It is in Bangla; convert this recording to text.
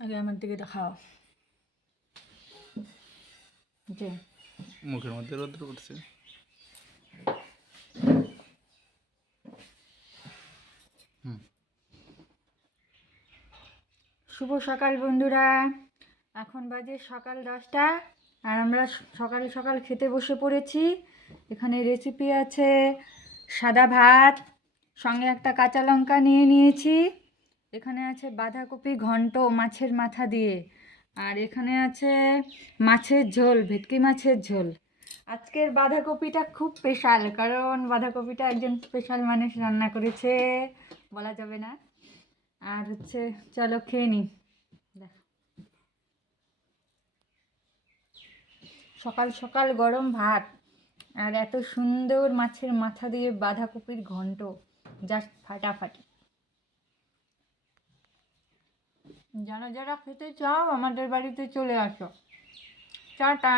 আগে আমার দিকে দেখাও যে মুখের মধ্যে রোদ্র পড়ছে। শুভ সকাল বন্ধুরা। এখন বাজে সকাল 10টা আর আমরা সকাল সকাল খেতে বসে পড়েছি। এখানে রেসিপি আছে সাদা ভাত, সঙ্গে একটা কাঁচা লঙ্কা নিয়ে নিয়েছি। এখানে আছে বাঁধাকপি ঘন্ট মাছের মাথা দিয়ে, আর এখানে আছে মাছের ঝোল, ভেটকি মাছের ঝোল। আজকের বাঁধাকপিটা খুব স্পেশাল, কারণ বাঁধাকপিটা একজন স্পেশাল মানুষ রান্না করেছে, বলা যাবে না। আর হচ্ছে চলো খেয়ে নিই। সকাল সকাল গরম ভাত আর এত সুন্দর মাছের মাথা দিয়ে বাঁধাকপির ঘন্ট, জাস্ট ফাটাফাটি। যারা যারা খেতে চাও আমাদের বাড়িতে চলে আসো। টাটা।